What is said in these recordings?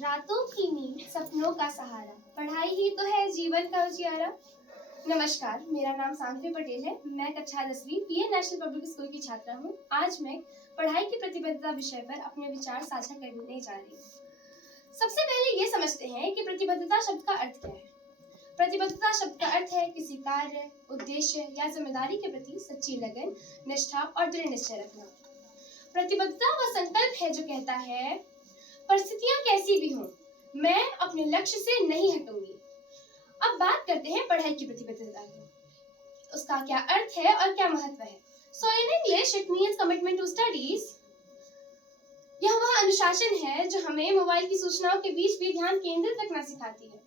रातों की नींद सपनों का सहारा, पढ़ाई ही तो है जीवन का उजियारा। नमस्कार, मेरा नाम सानवी पटेल है। मैं कक्षा 10वीं पीएन नेशनल पब्लिक स्कूल की छात्रा हूँ। आज मैं पढ़ाई की प्रतिबद्धता विषय पर अपने विचार साझा करने जा रही हूँ। सबसे पहले ये समझते हैं कि प्रतिबद्धता शब्द का अर्थ क्या है। प्रतिबद्धता शब्द का अर्थ है किसी कार्य, उद्देश्य या जिम्मेदारी के प्रति सच्ची लगन, निष्ठा और दृढ़ निश्चय रखना। प्रतिबद्धता वह संकल्प है जो कहता है परिस्थितियां कैसी भी हों, मैं अपने लक्ष्य से नहीं हटूंगी। अब बात करते हैं पढ़ाई की प्रतिबद्धता की। उसका क्या अर्थ है और क्या महत्व है। So in English it means commitment to studies। यह वह अनुशासन है जो हमें मोबाइल की सूचनाओं के बीच भी ध्यान केंद्रित रखना सिखाती है।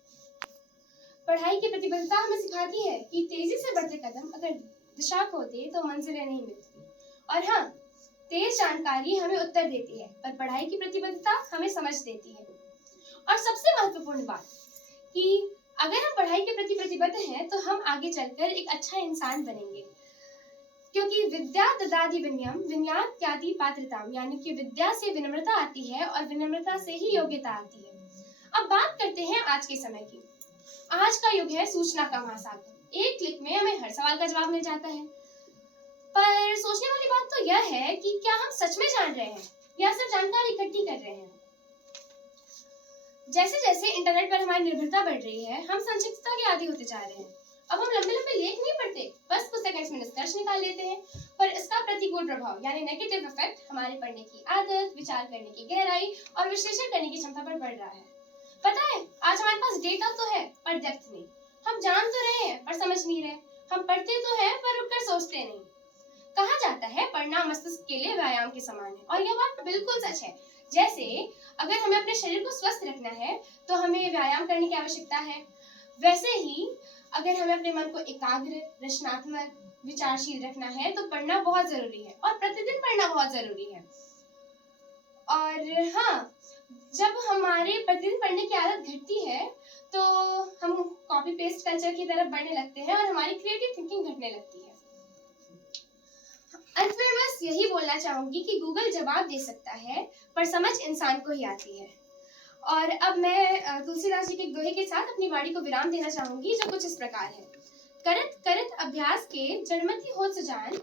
पढ़ाई की प्रतिबद्धता हमें सिखाती है कि तेजी से बढ़ते कदम अगर दिशा खो दे तो मंजिलें नहीं मिलती। और हाँ, तेज जानकारी हमें उत्तर देती है, पर पढ़ाई की प्रतिबद्धता हमें समझ देती है। और सबसे महत्वपूर्ण बात कि अगर हम पढ़ाई के प्रति प्रतिबद्ध हैं तो हम आगे चलकर एक अच्छा इंसान बनेंगे, क्योंकि विद्या ददाति विनयम विनयात्यादि पात्रताम, यानी कि विद्या से विनम्रता आती है और विनम्रता से ही योग्यता आती है। अब बात करते हैं आज के समय की। आज का युग है सूचना का महासागर। एक क्लिक में हमें हर सवाल का जवाब मिल जाता है। पर सोचने वाली बात तो यह है कि क्या हम सच में जान रहे हैं या सिर्फ जानकारी इकट्ठी कर रहे हैं। जैसे जैसे इंटरनेट पर हमारी निर्भरता बढ़ रही है, हम संक्षिप्तता के आदी होते जा रहे हैं। अब हम लंबे लंबे लेख नहीं पढ़ते, बस कुछ सेकंड्स में निष्कर्ष निकाल लेते हैं। पर इसका प्रतिकूल प्रभाव यानी नेगेटिव इफेक्ट हमारे पढ़ने की आदत, विचार करने की गहराई और विश्लेषण करने की क्षमता पर बढ़ रहा है। पता है, आज हमारे पास डेटा तो है पर डेप्थ नहीं। हम जान तो रहे हैं पर समझ नहीं रहे। हम पढ़ते तो हैं पर रुककर सोचते नहीं। कहा जाता है पढ़ना मस्तिष्क के लिए व्यायाम के समान है, और यह बात बिल्कुल सच है। जैसे अगर हमें अपने शरीर को स्वस्थ रखना है तो हमें व्यायाम करने की आवश्यकता है, वैसे ही अगर हमें अपने मन को एकाग्र, रचनात्मक, विचारशील रखना है तो पढ़ना बहुत जरूरी है, और प्रतिदिन पढ़ना बहुत जरूरी है। और हाँ, जब हमारे प्रतिदिन पढ़ने की आदत घटती है तो हम कॉपी पेस्ट कल्चर की तरफ बढ़ने लगते हैं और हमारी क्रिएटिव थिंकिंग घटने लगती है। अंत में बस यही बोलना चाहूंगी कि गूगल जवाब दे सकता है पर समझ इंसान को ही आती है। और अब मैं तुलसीदास जी के एक दोहे के साथ अपनी वाणी को विराम देना चाहूंगी, जो कुछ इस प्रकार है। करत करत अभ्यास के जड़मति होत जान,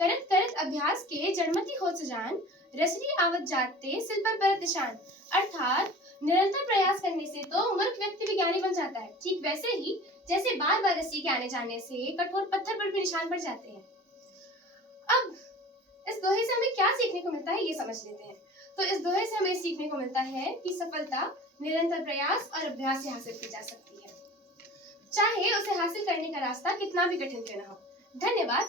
करत करत अभ्यास के जड़मति होत जान, रसरी आवत जाते सिल पर परत निशान। अर्थात निरंतर प्रयास करने से तो मूर्ख व्यक्ति भी ज्ञानी बन जाता है, ठीक वैसे ही जैसे बार बार रस्सी के आने जाने से कठोर पत्थर पर भी निशान पड़ जाते हैं। अब इस दोहे से हमें क्या सीखने को मिलता है ये समझ लेते हैं। तो इस दोहे से हमें सीखने को मिलता है कि सफलता निरंतर प्रयास और अभ्यास से हासिल की जा सकती है, चाहे उसे हासिल करने का रास्ता कितना भी कठिन क्यों न हो। धन्यवाद।